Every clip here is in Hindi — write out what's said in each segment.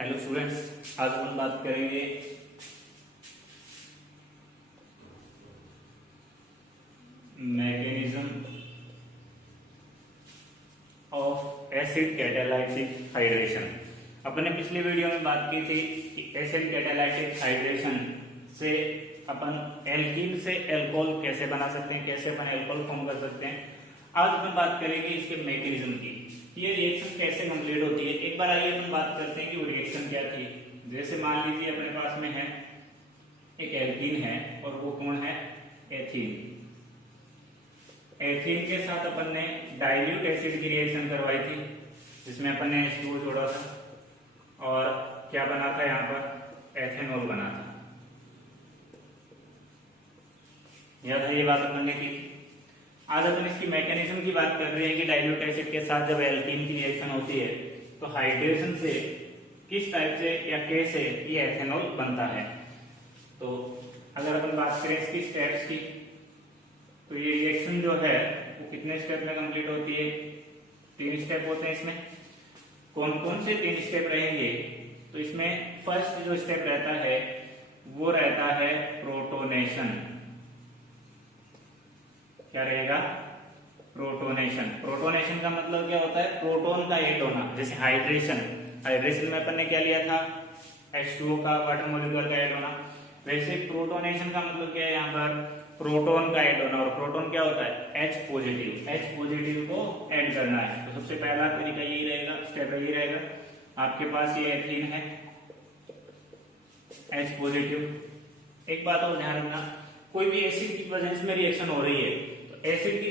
हेलो स्टूडेंट्स, आज हम बात करेंगे mechanism of acid catalytic hydration. अपन ने पिछले वीडियो में बात की थी कि एसिड कैटालाइटिक हाइड्रेशन से अपन एल्कीन से एल्कोहल कैसे बना सकते हैं, कैसे अपन एल्कोहल फॉर्म कर सकते हैं। आज अपन बात करेंगे इसके मैकेनिज्म की, ये रिएक्शन कैसे कंप्लीट होती है। एक बार आइए अपन बात करते हैं कि वो रिएक्शन क्या थी। जैसे मान लीजिए अपने पास में है एक एल्कीन है और वो कौन है, एथीन। एथीन के साथ अपन ने डाइल्यूट एसिड की रिएक्शन करवाई थी, जिसमें अपन ने H2O जोड़ा था और क्या बना था, यहाँ पर एथेनॉल बना था। याद है ये बात अपन ने की। आज अपन इसकी मैकेनिज्म की बात कर रहे हैं कि डाइल्यूट एसिड के साथ जब एल्कीन की रिएक्शन होती है तो हाइड्रेशन से किस टाइप से या कैसे ये एथेनॉल बनता है। तो अगर अपन बात करें इसकी स्टेप्स की, तो ये रिएक्शन जो है वो कितने स्टेप में कंप्लीट होती है, 3 स्टेप होते हैं इसमें। कौन कौन से 3 स्टेप रहेंगे, तो इसमें फर्स्ट जो स्टेप रहता है वो रहता है प्रोटोनेशन। क्या रहेगा, प्रोटोनेशन। प्रोटोनेशन का मतलब क्या होता है, प्रोटॉन का ऐड होना। जैसे हाइड्रेशन में अपन ने क्या लिया था, H2O का वाटर मॉलिक्यूल का ऐड होना। वैसे प्रोटोनेशन का मतलब क्या है, यहाँ पर प्रोटॉन का ऐड होना। और प्रोटॉन क्या होता है, H पॉजिटिव को ऐड करना है। तो सबसे पहला तरीका यही रहेगा, स्टेप यही रहेगा। आपके पास ये एथीन है, H पॉजिटिव। एक बात और ध्यान रखना, कोई भी एसिड की प्रेजेंस में रिएक्शन हो रही है, एसिड की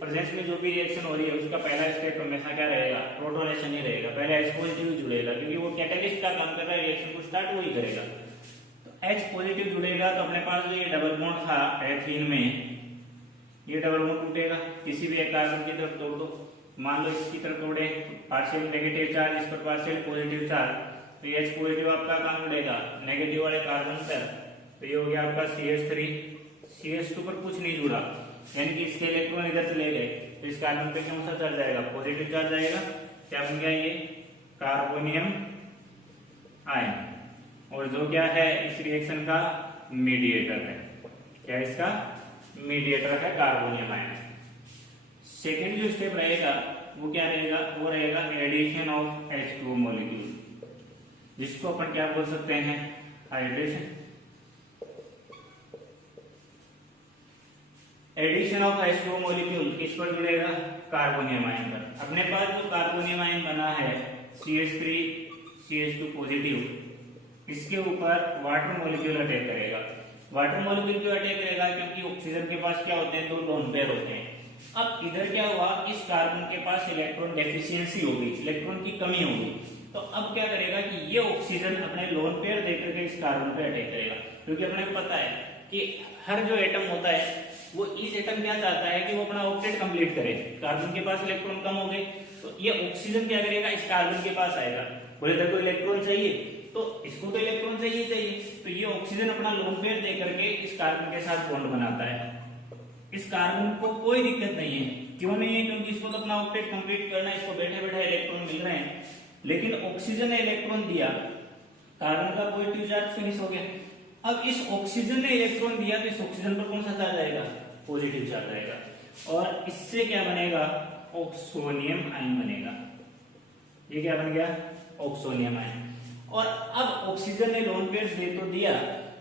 प्रेजेंस में जो भी रिएक्शन हो रही है उसका पहला स्टेप हमेशा क्या रहेगा, प्रोटोनेशन ही रहेगा। पहले H पॉजिटिव जुड़ेगा, क्योंकि वो कैटलिस्ट का काम कर रहा है, रिएक्शन को स्टार्ट वही करेगा। तो H पॉजिटिव जुड़ेगा तो अपने पास जो ये डबल बॉन्ड था एथीन में, ये डबल बॉन्ड टूटेगा। किसी भी एक कार्बन की तरफ तोड़ दो, मान लो इसकी तरफ तोड़े, पार्शियल नेगेटिव चार्ज, इस पर पार्शियल पॉजिटिव चार्ज, तो ये H पॉजिटिव आपका काम उड़ेगा नेगेटिव वाले कार्बन पर। तो ये हो गया आपका CH3। CH2 पर कुछ नहीं जुड़ा, यानी कि इसके इलेक्ट्रॉन इधर चले गए, तो इस कार्बन पे कौन सा चार्ज आएगा, पॉजिटिव चार्ज आएगा। क्या बन गया, ये कार्बोनियम आयन। और जो क्या है इस रिएक्शन का मीडिएटर है, क्या इसका मीडिएटर है, कार्बोनियम आयन। सेकेंड जो स्टेप रहेगा वो क्या रहेगा, वो रहेगा एडिशन ऑफ H2O मॉलिक्यूल, जिसको अपन क्या बोल सकते हैं, hydration. Addition of H2O molecule किस पर जुड़ेगा, कार्बोनियम आयन पर। अपने पास जो कार्बोनियम आयन बना है CH3 CH2 पॉजिटिव, इसके ऊपर वाटर मॉलिक्यूल अटैक करेगा। वाटर मॉलिक्यूल क्यों अटैक करेगा, क्योंकि ऑक्सीजन के पास क्या होते हैं, 2 लोन पेयर होते हैं। अब इधर क्या हुआ, इस कार्बन के पास इलेक्ट्रॉन डेफिशिएंसी होगी, इलेक्ट्रॉन की कमी होगी। तो अब क्या करेगा कि ये ऑक्सीजन अपने लोन पेयर देकर के इस कार्बन पे अटैक करेगा। क्योंकि अपने को पता है कि हर जो एटम होता है वो इस एटम क्या चाहता है कि वो अपना ऑक्टेट कंप्लीट करे। कार्बन के पास इलेक्ट्रॉन कम हो गए, तो ये ऑक्सीजन क्या करेगा, इस कार्बन के पास आएगा। बोले इधर को इलेक्ट्रॉन चाहिए, तो इसको तो इलेक्ट्रॉन चाहिए, तो ये ऑक्सीजन अपना लोन पेयर दे करके इस कार्बन के साथ बॉन्ड बनाता है। इस कार्बन को कोई दिक्कत नहीं है, क्यों नहीं है, क्योंकि इसको तो अपना ऑक्टेट कंप्लीट करना है, इसको बैठे बैठे इलेक्ट्रॉन मिल रहे हैं। लेकिन ऑक्सीजन ने इलेक्ट्रॉन दिया, कार्बन का पॉजिटिव चार्ज फिनिश हो गया। अब इस ऑक्सीजन ने इलेक्ट्रॉन दिया, तो इस ऑक्सीजन पर कौन सा चार्ज आएगा, पॉजिटिव चार्ज आएगा। और इससे क्या बनेगा, ऑक्सोनियम आयन बनेगा। ये क्या बन गया, ऑक्सोनियम आयन। और अब ऑक्सीजन ने लोन पेयर दे तो दिया,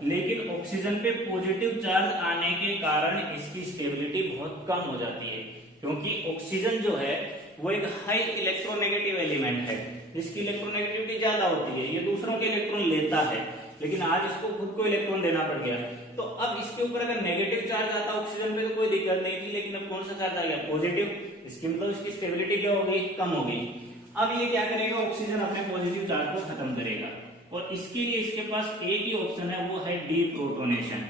लेकिन ऑक्सीजन पे पॉजिटिव चार्ज आने के कारण इसकी स्टेबिलिटी बहुत कम हो जाती है। क्योंकि ऑक्सीजन जो है वो एक हाई इलेक्ट्रोनेगेटिव एलिमेंट है, जिसकी इलेक्ट्रोनेगेटिविटी ज्यादा होती है। ये दूसरों के इलेक्ट्रॉन लेता है, लेकिन आज इसको खुद को इलेक्ट्रॉन देना पड़ गया। तो अब इसके ऊपर अगर नेगेटिव चार्ज आता ऑक्सीजन पे तो कोई दिक्कत नहीं थी, लेकिन अब कौन सा चार्ज आ गया, पॉजिटिव। इसकी मतलब इसकी स्टेबिलिटी क्या हो गई, कम हो गई। अब ये क्या करेगा, ऑक्सीजन अपने पॉजिटिव चार्ज को खत्म करेगा। और इसके लिए इसके पास एक ही ऑप्शन है, वो है डीप्रोटोनेशन।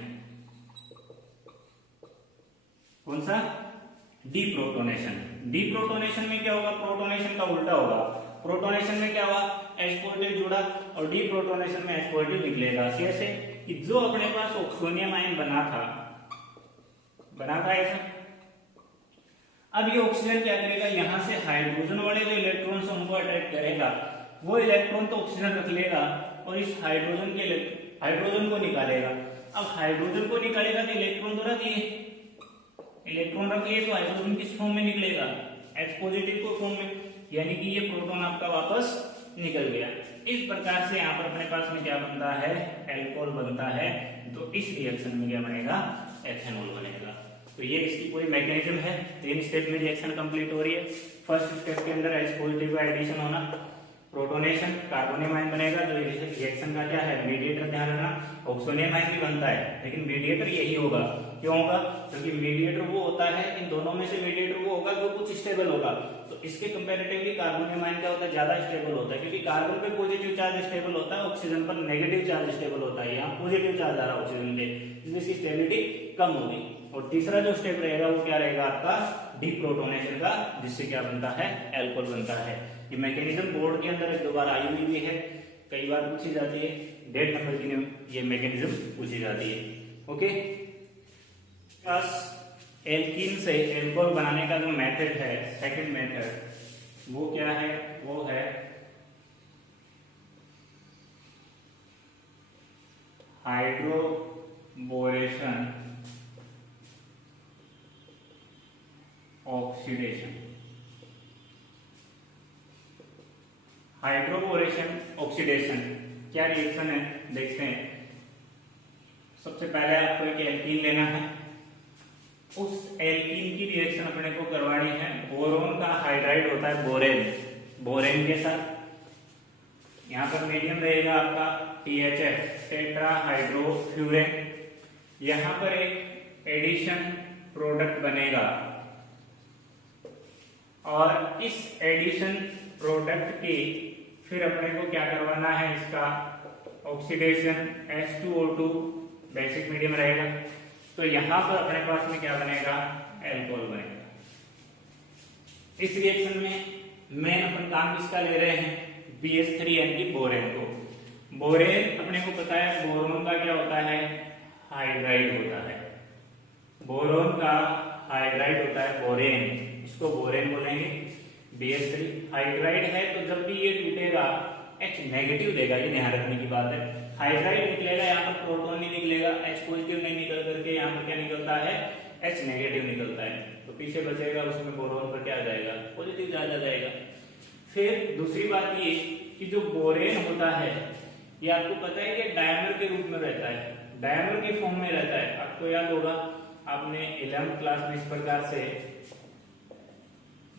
कौन सा, डीप्रोटोनेशन। डीप्रोटोनेशन में क्या होगा, प्रोटोनेशन का उल्टा होगा। प्रोटोनेशन में क्या हुआ, H पॉजिटिव जुड़ा और डीप्रोटोनेशन में H पॉजिटिव निकलेगा। कैसे कि जो अपने पास ऑक्सोनियम आयन बना था ऐसा, अब ये ऑक्सीजन क्या करेगा, यहां से हाइड्रोजन वाले जो इलेक्ट्रॉन्स उनको अट्रैक्ट करेगा। वो इलेक्ट्रॉन तो ऑक्सीजन रख लेगा और इस हाइड्रोजन को निकालेगा। अब हाइड्रोजन को निकालेगा तो इलेक्ट्रॉन तो रख लिए, तो हाइड्रोजन किस फॉर्म में निकलेगा, H पॉजिटिव को फॉर्म में, यानी कि ये प्रोटॉन आपका वापस निकल गया। इस प्रकार से यहाँ पर अपने पास में क्या बनता है, एल्कोहल बनता है। तो इस रिएक्शन में क्या बनेगा, एथेनॉल बनेगा। तो ये इसकी पूरी मैकेनिज्म है। 3 स्टेप में रिएक्शन कंप्लीट हो रही है। फर्स्ट स्टेप के अंदर H पॉजिटिव का एडिशन होना, प्रोटोनेशन, कार्बोनियम आयन बनेगा। जो रिएक्शन का क्या है, मीडिएटर, ध्यान रखना ऑक्सोनियम आयन भी बनता है, लेकिन मीडिएटर यही होगा। क्यों होगा, क्योंकि मीडिएटर वो होता है, इन दोनों में से मीडिएटर वो होगा जो कुछ स्टेबल होगा। तो इसके कंपैरेटिवली कार्बोनियम आयन क्या होता है, ज्यादा स्टेबल होता है, क्योंकि कार्बन पे पॉजिटिव चार्ज स्टेबल होता है, ऑक्सीजन पर नेगेटिव चार्ज स्टेबल होता है। यहाँ पॉजिटिव चार्ज आ रहा है ऑक्सीजन के, इसलिए इसकी स्टेबिलिटी कम होगी। और तीसरा जो स्टेप रहेगा वो क्या रहेगा आपका, डीप्रोटोनेशन का, जिससे क्या बनता है, एल्कोहल बनता है। ये मैकेनिज्म बोर्ड के अंदर 2 बार आई हुई भी है, कई बार पूछी जाती है, 1.5 नंबर की ये मैकेनिज्म पूछी जाती है। ओके, एल्कीन से एल्कोहल बनाने का जो मेथड है, सेकंड मेथड, वो क्या है, वो है हाइड्रोबोरेशन ऑक्सीडेशन। हाइड्रोबोरेशन ऑक्सीडेशन क्या रिएक्शन है, देखते हैं। सबसे पहले आपको एक एल्कीन लेना है, उस एल्कीन की रिएक्शन अपने को करवानी है। बोरोन का हाइड्राइड होता है बोरेन के साथ, यहाँ पर मीडियम रहेगा आपका THF, टेट्राहाइड्रोफ्लूरेन। यहाँ पर एक एडिशन प्रोडक्ट बनेगा और इस एडिशन प्रोडक्ट की फिर अपने को क्या करवाना है, इसका ऑक्सीडेशन, H2O2 बेसिक मीडियम रहेगा। तो यहां पर अपने पास में क्या बनेगा, एल्कोहल बनेगा। इस रिएक्शन में मेन अपन काम किसका ले रहे हैं, BH3 यानी कि बोरेन को। बोरेन अपने को पता है बोरोन का क्या होता है, हाइड्राइड होता है। बोरोन का हाइड्राइड होता है बोरेन, इसको बोरेन बोलेंगे। BH3 हाइड्राइड है, तो जब भी ये टूटेगा H नेगेटिव देगा, ये ध्यान रखने की बात है। हाइड्राइड निकलेगा, यहाँ पर प्रोटॉन नहीं निकलेगा, H पॉजिटिव नहीं निकल करके यहाँ पर क्या निकलता है, H नेगेटिव निकलता है। तो पीछे बचेगा उसमें बोरोन पर क्या आ जाएगा, पॉजिटिव चार्ज आ जाएगा। फिर दूसरी बात ये कि जो बोरेन होता है, ये आपको पता है कि डायमर के रूप में रहता है, डायमर के फॉर्म में रहता है। आपको याद होगा, आपने 11th क्लास में इस प्रकार से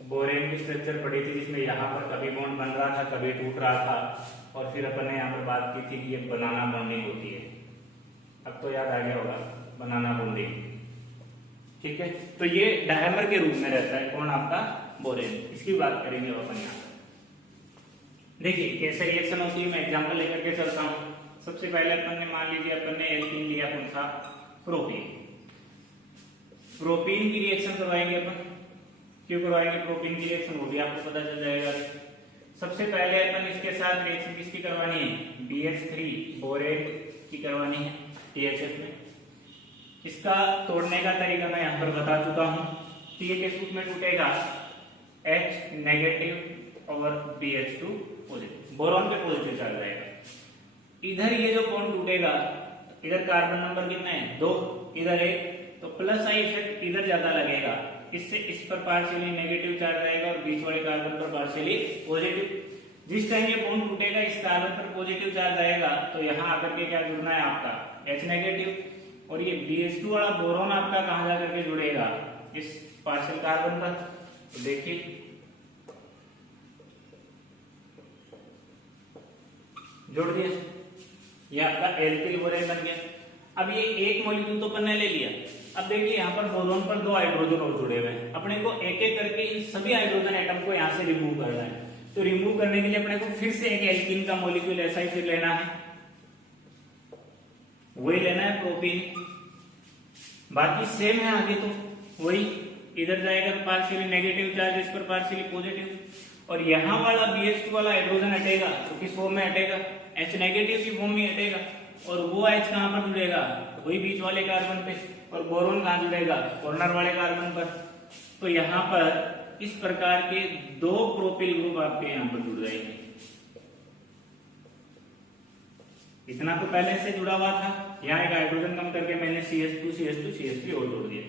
बोरेन की स्ट्रक्चर पढ़ी थी, जिसमें यहाँ पर कभी बॉन्ड बन रहा था, कभी टूट रहा था, और फिर अपन ने यहाँ पर बात की थी कि ये बनाना बॉन्डिंग होती है। अब तो याद आ गया होगा, बनाना बॉन्डिंग, ठीक है। तो ये डायमर के रूप में रहता है, कौन, आपका बोरेन। इसकी बात करेंगे अपन यहाँ। देखिए कैसे रिएक्शन होती है, मैं एग्जाम्पल लेकर के चलता हूँ। सबसे पहले अपन ने मान लीजिए अपन ने एल्कीन लिया, कौन सा, प्रोपीन। प्रोपीन की रिएक्शन करवाएंगे अपन। क्यों करवाएंगे प्रोपीन की रिएक्शन, वो भी आपको पता चल जाएगा। सबसे पहले अपन इसके साथ रिएक्शन किसकी करवानी है, BH3 बोरेन की करवानी है THF में। इसका तोड़ने का तरीका मैं यहाँ पर बता चुका हूँ। तो ये किस रूप में टूटेगा, H नेगेटिव और BH2 पॉजिटिव, बोरॉन पे पॉजिटिव चार्ज आएगा। इधर ये जो बॉन्ड टूटेगा, इधर कार्बन नंबर कितना है, 2, इधर 1, तो प्लस आई इफेक्ट इधर ज्यादा लगेगा। इससे इस पर पार्शियली नेगेटिव चार्ज आएगा और बीच वाले कार्बन पर पार्शियली पॉजिटिव। जिस टाइम ये बॉन्ड टूटेगा, इस कार्बन पर पॉजिटिव चार्ज आएगा, तो यहाँ आकर के क्या जुड़ना है आपका, H नेगेटिव। और ये BH2 वाला बोरॉन आपका कहाँ जा करके जुड़ेगा, इस पार्शियल कार्बन पर। तो देखिए जोड़ दिया, ये आपका एल्किल बोरेन बन गया। अब ये एक मॉलिक्यूल तो अपन ने ले लिया। अब देखिए यहाँ पर बोरोन पर 2 हाइड्रोजन और जुड़े हुए हैं। अपने को एक एक करके इन सभी हाइड्रोजन एटम को यहाँ से रिमूव करना है। तो रिमूव करने के लिए अपने को फिर से एक एल्कीन का मॉलिक्यूल ऐसा ही फिर लेना है, वही लेना है प्रोपीन। बाकी सेम है आगे, तो वही इधर जाएगा पार्शियली नेगेटिव चार्ज, इस पर पार्शियली पॉजिटिव। और यहाँ वाला BH2 वाला हाइड्रोजन हटेगा, तो किस फॉर्म में हटेगा, H नेगेटिव की फॉर्म में हटेगा। और वो H कहाँ पर जुड़ेगा, वही बीच वाले कार्बन पे। और बोरोन कहाँ जुड़ेगा, कॉर्नर वाले कार्बन पर। तो यहाँ पर इस प्रकार के 2 प्रोपिल ग्रुप आपके यहाँ पर जुड़ जाएंगे। इतना तो पहले से जुड़ा हुआ था, यहाँ एक हाइड्रोजन कम करके मैंने CH2 और जोड़ दिया।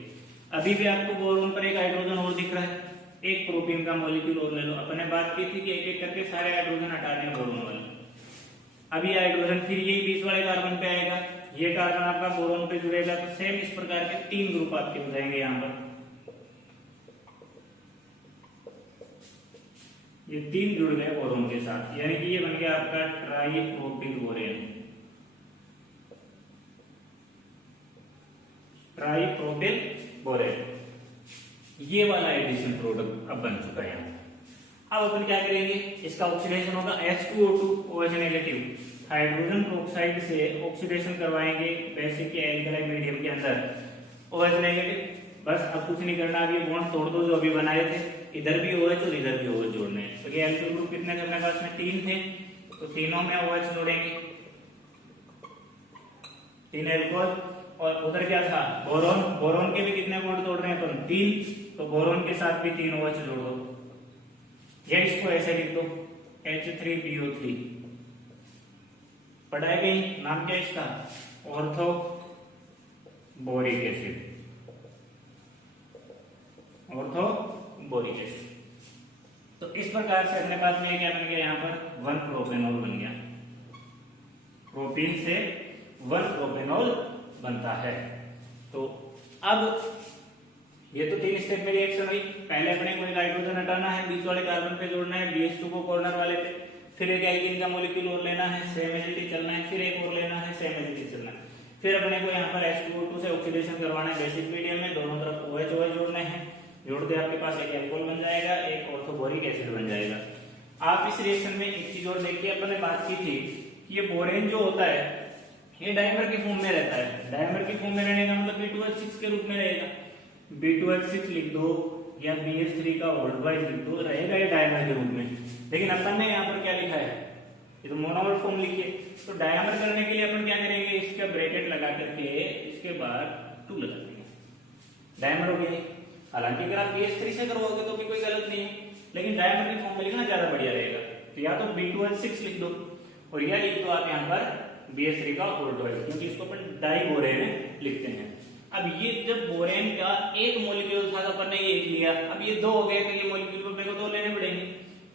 अभी भी आपको बोरोन पर एक हाइड्रोजन और दिख रहा है, एक प्रोपीन का मॉलिक्यूल और ले लो। अपने बात की थी कि एक एक करके सारे हाइड्रोजन हटाने हैं बोरोन वाले। अभी हाइड्रोजन फिर यही बीच वाले कार्बन पे आएगा, ये कार्बन आपका बोरोन पे जुड़ेगा, तो सेम इस प्रकार के 3 ग्रुप आपके हो जाएंगे यहाँ पर। ये 3 जुड़ गए बोरोन के साथ, यानी कि ये बन गया आपका ट्राइप्रोपिल बोरेन। ट्राइप्रोपिल बोरेन ये वाला एडिशन प्रोडक्ट अब बन चुका है। अब अपन क्या करेंगे, इसका ऑक्सीडेशन होगा H2O2 OH negative, hydrogen peroxide से ऑक्सीडेशन करवाएंगे बेसिक एल्कलाइन मीडियम के अंदर OH नेगेटिव। बस अब कुछ नहीं करना, अभी बॉन्ड तोड़ दो जो अभी बनाए थे, इधर भी OH और इधर भी OH जोड़ने हैं। तो ये एल्किल ग्रुप कितने थे अपने पास में, 3 थे, तो तीनों में OH जोड़ेंगे, 3 एल्कोहल। और उधर क्या था, बोरोन, बोरोन के भी कितने बॉन्ड तोड़ रहे हैं अपन, 3, तो बोरोन के साथ भी 3 OH जोड़ो, या इसको ऐसे लिख दो H3BO3। पढ़ाई गई, नाम क्या इसका, ortho boric acid, ortho boric acid. तो इस प्रकार से अपने पास में क्या बन गया, यहाँ पर 1 प्रोपेनॉल बन गया। प्रोपीन से 1 प्रोपेनॉल बनता है। तो अब ये तो 3 स्टेप में रिएक्शन हुई। पहले अपने को एक हाइड्रोजन हटाना है, बीच वाले कार्बन पे जोड़ना है, BH2 को कॉर्नर वाले पे, फिर एक एल्कीन का मॉलिक्यूल और लेना है, सेम एसिडिटी चलना है, फिर एक और लेना है, सेम एसिडिटी चलना है, फिर अपने को यहाँ पर H2O2 से ऑक्सीडेशन करवाना है बेसिक मीडियम में, दोनों तरफ OH जोड़ने हैं, जोड़ते आपके पास एक एल्कोहल बन जाएगा, एक ऑर्थोबोरिक एसिड बन जाएगा। आप इस रिएक्शन में एक चीज और देखिए, अपन ने बात की थी कि ये बोरेन जो होता है ये डायमर के फॉर्म में रहता है। डायमर के फॉर्म में रहने का मतलब B2H6 के रूप में रहेगा, B2H6 लिख दो या BH3 का होल्ड वाइज लिख दो, रहेगा ये डायमर के रूप में। लेकिन अपन ने यहाँ पर क्या लिखा है, ये तो मोनोमर फॉर्म लिखिए। तो डायमर करने के लिए अपन क्या करेंगे, इसका ब्रैकेट लगा करके इसके बाद 2 लगा देंगे, डायमर हो गया। हालांकि अगर आप BH3 से करवाओगे तो भी कोई गलत नहीं है, लेकिन डायमर के फॉर्म में लिखना ज्यादा बढ़िया रहेगा। तो या तो B2H6 लिख दो और या लिख दो आप यहाँ पर BH3 का होल्ड वाइज, क्योंकि इसको अपन डाइबोरेन लिखते हैं। अब ये जब बोरेन का एक मॉलिक्यूल था तो अपन ने एक लिया, अब ये 2 हो गए, तो ये मॉलिक्यूल को अपने को 2 लेने पड़ेंगे।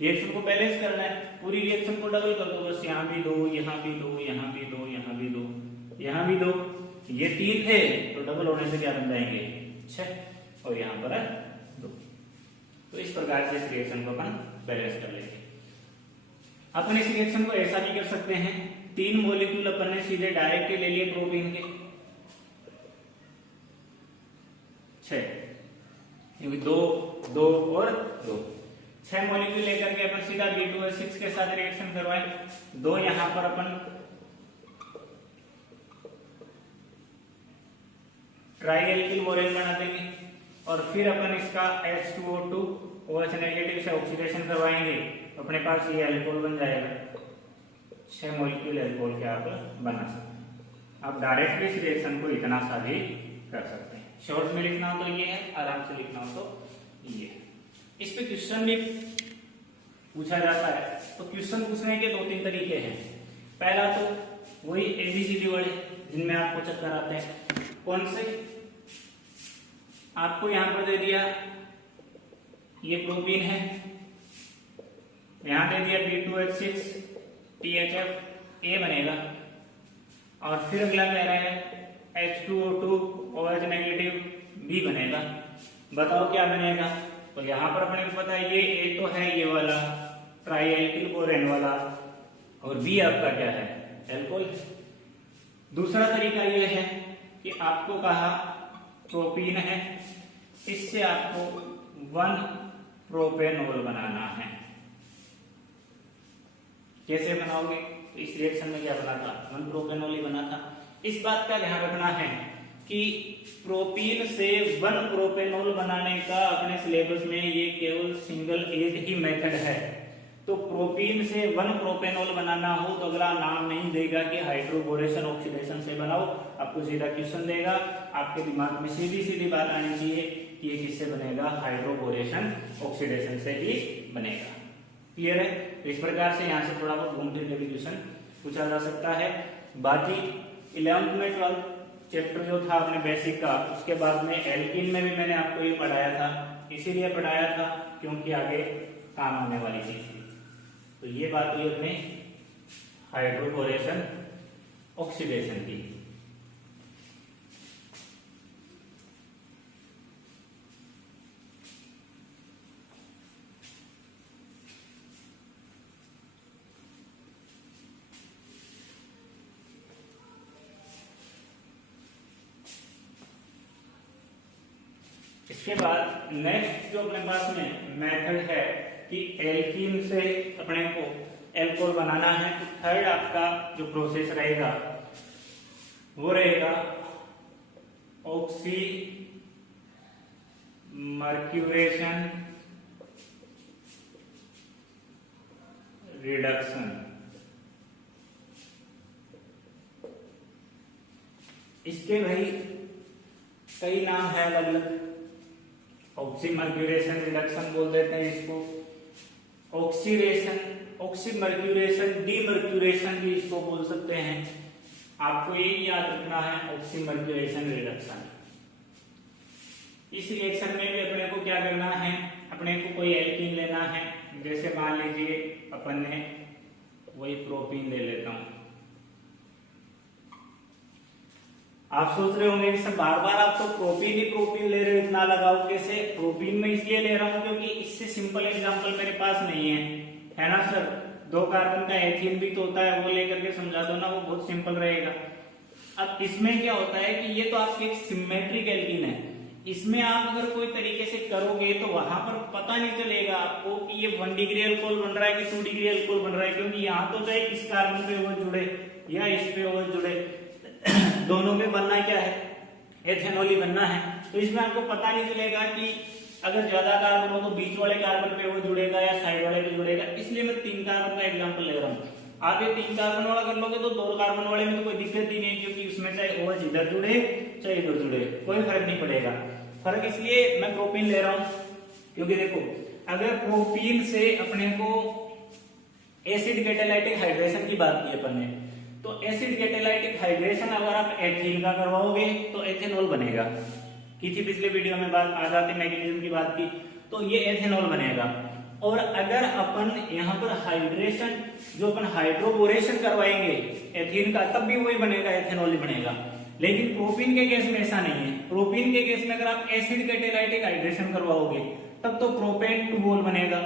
रिएक्शन को बैलेंस करना है, पूरी रिएक्शन को डबल कर दो, बस यहाँ भी 2, यहाँ भी 2, यहाँ भी 2, यहाँ भी 2, यहाँ भी 2, ये 3 थे तो डबल होने से क्या बन जाएंगे 6, और यहाँ पर 2। तो इस प्रकार से इस रिएक्शन को अपन बैलेंस कर लेंगे। अपन इस रिएक्शन को ऐसा भी कर सकते हैं, 3 मॉलिक्यूल अपन ने सीधे डायरेक्ट ले लिए प्रोपीन के, 6, 2, 2 और 2, 6 मॉलिक्यूल लेकर के अपन सीधा B2H6 के साथ रिएक्शन करवाएं। 2 यहां पर अपन ट्राइएल्किल बोरेन बना देंगे और फिर अपन इसका H2O2 OH नेगेटिव से ऑक्सीडेशन करवाएंगे, अपने पास ये एल्कोहल बन जाएगा। 6 मॉलिक्यूल एल्कोहल के आप बना सकते हैं। आप डायरेक्टली इस रिएक्शन को इतना सा भी कर सकते हैं। शॉर्ट में लिखना हो तो ये है, आराम से लिखना हो तो ये है। इस पे क्वेश्चन भी पूछा जाता है, तो क्वेश्चन पूछने के 2-3 तरीके हैं। पहला तो वही ABCD वाले जिनमें आपको चक्कर आते हैं, कौन से, आपको यहां पर दे दिया ये प्रोपीन है, यहां दे दिया B2H6 THF A बनेगा, और फिर अगला कह रहा है H2O2 OH नेगेटिव B बनेगा। बताओ क्या बनेगा। तो यहाँ पर अपने को पता है ये A तो है ये वाला ट्राइएल्किल बोरेन वाला, और B आपका क्या है, एल्कोहल। दूसरा तरीका ये है कि आपको कहा प्रोपीन है, इससे आपको 1 प्रोपेनॉल बनाना है। कैसे बनाओगे, इस रिएक्शन में क्या बना था, 1 प्रोपेनॉल ही बना था। इस बात का ध्यान रखना है कि प्रोपीन से 1 प्रोपेनॉल बनाने का अपने सिलेबस में ये केवल सिंगल एक ही मेथड है। तो प्रोपीन से 1 प्रोपेनॉल बनाना हो तो अगला नाम नहीं देगा कि हाइड्रोबोरेशन ऑक्सीडेशन से बनाओ, आपको सीधा क्वेश्चन देगा। आपके दिमाग में सीधी सीधी बात आनी चाहिए कि ये किससे बनेगा, हाइड्रोबोरेशन ऑक्सीडेशन से ही बनेगा। क्लियर है। तो इस प्रकार से यहाँ से थोड़ा बहुत घूम फिर के भी क्वेश्चन पूछा जा सकता है। बाकी 11th में 12th चैप्टर जो था अपने बेसिक का, उसके बाद में एल्कीन में भी मैंने आपको ये पढ़ाया था, इसीलिए पढ़ाया था क्योंकि आगे काम आने वाली चीज थी। तो ये बात हुई अपने हाइड्रोकोरेशन ऑक्सीडेशन की। इसके बाद नेक्स्ट जो अपने पास में मेथड है कि एल्कीन से अपने को एल्कोहल बनाना है, तो थर्ड आपका जो प्रोसेस रहेगा वो रहेगा ऑक्सी मर्क्यूरेशन रिडक्शन। इसके भाई कई नाम है अलग अलग, ऑक्सीमर्क्यूरेशन रिडक्शन बोल देते हैं इसको, ऑक्सीडेशन, ऑक्सीमर्क्यूरेशन डीमर्क्यूरेशन भी इसको बोल सकते हैं। आपको ये याद रखना है ऑक्सीमर्क्यूरेशन रिडक्शन। इस रिएक्शन में भी अपने को क्या करना है, अपने को कोई एल्कीन लेना है, जैसे मान लीजिए अपन ने वही प्रोपीन ले लेता हूं। आप सोच रहे होंगे कि सर बार बार आप तो प्रोपीन ही प्रोपीन ले रहे हो, इतना लगाओ कैसे? प्रोपीन में इसलिए ले रहा हूं क्योंकि इससे सिंपल एग्जांपल मेरे पास नहीं है ना सर। 2 कार्बन का एथीन भी तो होता है, वो लेकर के समझा दो ना, वो बहुत सिंपल रहेगा। अब इसमें क्या होता है कि ये तो आपकी एक सिमेट्रिक एल्कीन है, इसमें आप अगर कोई तरीके से करोगे तो वहां पर पता नहीं चलेगा आपको कि ये 1 डिग्री अल्कोहल बन रहा है कि 2 डिग्री अल्कोहल बन रहा है, क्योंकि यहाँ तो चाहे इस कार्बन पे वो जुड़े या इस पे वो जुड़े, दोनों में बनना क्या है, एथेनॉल ही बनना है। तो इसमें आपको पता नहीं चलेगा कि अगर ज्यादा कार्बन हो तो बीच वाले कार्बन पे वो जुड़ेगा या साइड वाले पे जुड़ेगा। इसलिए मैं 3 कार्बन का एग्जांपल ले रहा हूँ। आप ये 3 कार्बन वाला कर लोगे तो 2 कार्बन वाले में तो कोई दिक्कत ही नहीं, क्योंकि उसमें चाहे OH इधर जुड़े चाहे इधर जुड़े कोई फर्क नहीं पड़ेगा। फर्क इसलिए मैं प्रोपीन ले रहा हूँ क्योंकि देखो, अगर प्रोपीन से अपने को एसिड कैटालाइटिक हाइड्रेशन की बात की अपन ने, तो एसिड कैटालाइटिक हाइड्रेशन अगर आप एथीन का करवाओगे तो एथेनॉल बनेगा। की थी पिछले वीडियो में बात, आजादी मैग्नीशियम की बात की, तो ये एथेनॉल बनेगा। और अगर अपन यहाँ पर हाइड्रेशन जो अपन हाइड्रोबोरेशन करवाएंगे एथीन का, तब भी वही बनेगा, एथेनॉल ही बनेगा। लेकिन प्रोपीन के केस में ऐसा नहीं है। प्रोपीन के केस में अगर आप एसिड कैटालाइटिक हाइड्रेशन करवाओगे तब तो प्रोपेन 2 मोल बनेगा,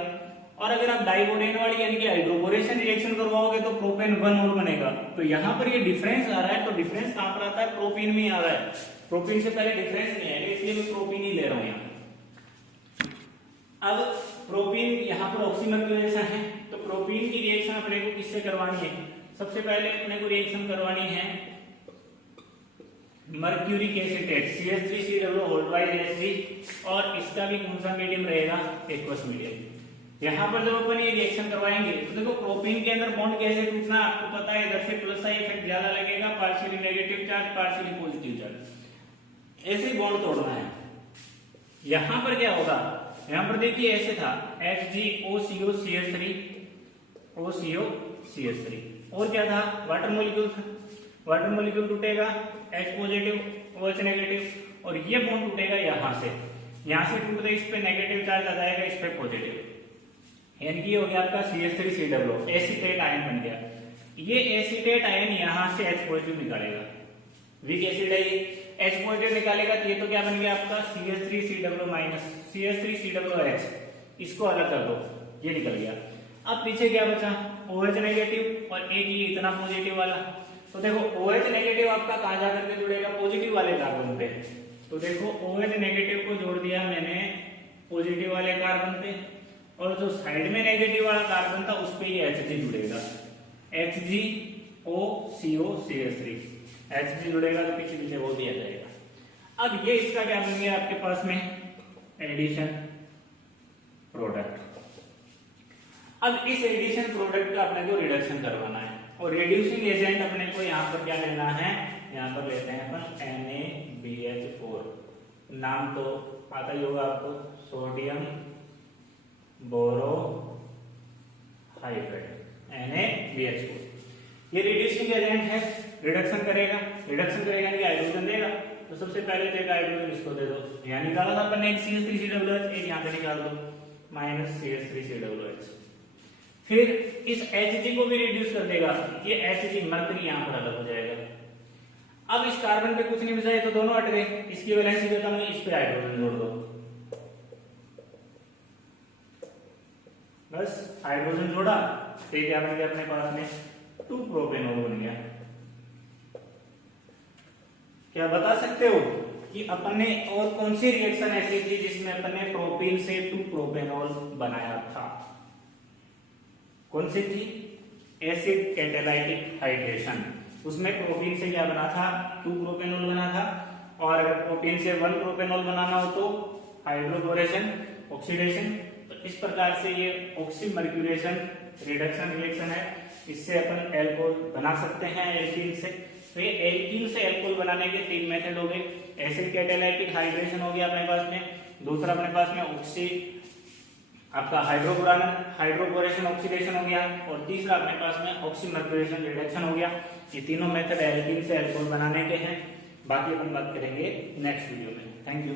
और अगर आप डाइबोरेन वाली यानी कि हाइड्रोबोरेशन रिएक्शन करवाओगे तो प्रोपेन 1 मोल बनेगा। तो यहाँ पर ये डिफरेंस आ रहा है, तो डिफरेंस कहां पर आता है, प्रोपीन में आ रहा है। प्रोपीन से पहले डिफरेंस नहीं आएगा, इसलिए मैं प्रोपीन ही ले रहा हूं यहाँ। अब प्रोपीन यहाँ पर ऑक्सीमर्क्यूरेशन है, तो प्रोपीन की रिएक्शन अपने को किससे करवानी है? सबसे पहले अपने को रिएक्शन करवानी है मर्क्यूरिक एसीटेट CH3COO2H3, और इसका भी कौन सा मीडियम रहेगा, एक्वस मीडियम। यहाँ पर जब अपन ये रिएक्शन करवाएंगे तो देखो प्रोपीन के अंदर बॉन्ड कैसे टूटना आपको पता है, इधर से प्लस का इफेक्ट ज्यादा लगेगा, partially negative charge partially positive charge, ऐसे ही बॉन्ड तोड़ना है। यहाँ पर क्या होगा, यहाँ पर देखिए ऐसे था HgOCOCH3 OCOCH3, और क्या था, वाटर मॉलिक्यूल था। वाटर मॉलिक्यूल टूटेगा, H पॉजिटिव OH नेगेटिव, और ये बॉन्ड टूटेगा यहाँ से टूट गया, इस पे नेगेटिव चार्ज आ जाएगा, इस पे पॉजिटिव, यानी कि हो गया आपका CH3COO, एसीटेट आयन बन गया। ये एसीटेट आयन यहाँ से H पॉजिटिव निकालेगा, वीक एसिड है ये, H पॉजिटिव निकालेगा, तो ये तो क्या बन गया आपका CH3COO माइनस CH3COOH, इसको अलग कर दो, ये निकल गया। अब पीछे क्या बचा, OH नेगेटिव और एक ही इतना पॉजिटिव वाला। तो देखो OH नेगेटिव आपका कहां जाकर के जुड़ेगा, पॉजिटिव वाले कार्बन पे। तो देखो OH नेगेटिव को जोड़ दिया मैंने पॉजिटिव वाले कार्बन पे, और जो साइड में नेगेटिव वाला कार्बन था उस पे ये Hg जुड़ेगा, HgOCOCH3, Hg जुड़ेगा तो पीछे पीछे वो भी आ जाएगा। अब ये इसका क्या बन गया आपके पास में, एडिशन प्रोडक्ट। अब इस एडिशन प्रोडक्ट का अपने को रिडक्शन करवाना है, और रिड्यूसिंग एजेंट अपने को यहाँ पर क्या लेना है, यहाँ पर लेते हैं अपन NaBH4, नाम तो आता ही होगा आपको, सोडियम बोरो हाइड्रेट NaBH4। ये रिड्यूसिंग एजेंट है, रिडक्शन करेगा यानी कि हाइड्रोजन देगा। तो सबसे पहले तो एक हाइड्रोजन इसको दे दो, यहाँ निकाला था अपन ने एक CH3COOH, एक यहाँ पे निकाल दो माइनस CH3COOH। फिर इस Hg को भी रिड्यूस कर देगा, ये Hg मरकरी यहाँ पर अलग हो जाएगा। अब इस कार्बन पे कुछ नहीं बचा, तो दोनों हट गए, इसकी वैलेंसी खत्म हुई, इस पे हाइड्रोजन जोड़ दो, बस हाइड्रोजन जोड़ा तो क्या बन गया अपने पास में 2 प्रोपेनॉल बन गया। क्या बता सकते हो कि अपन ने और कौन सी रिएक्शन ऐसी थी जिसमें अपन ने प्रोपीन से 2 प्रोपेनॉल बनाया था? कौन सी थी? Acid catalytic hydration. उसमें प्रोपीन से क्या बना था? 2 प्रोपेनॉल बना था। और अगर प्रोपीन से 1 प्रोपेनॉल बनाना हो तो हाइड्रोक्लोरेशन ऑक्सीडेशन। तो इस प्रकार से ये ऑक्सीमर्क्यूरेशन रिडक्शन रिएक्शन है, इससे अपन एल्कोहल बना सकते हैं एल्कीन से। तो ये एल्कीन से अल्कोहल बनाने के 3 मेथड हो गए। एसिड कैटालाइटिक हाइड्रेशन हो गया अपने पास में, दूसरा अपने पास में ऑक्सी आपका हाइड्रोक्लोरेशन ऑक्सीडेशन हो गया, और तीसरा अपने पास में ऑक्सीमर्क्यूरेशन रिडक्शन हो गया। ये तीनों मेथड एल्कीन से अल्कोहल बनाने के हैं। बाकी अपन बात करेंगे नेक्स्ट वीडियो में। Thank you.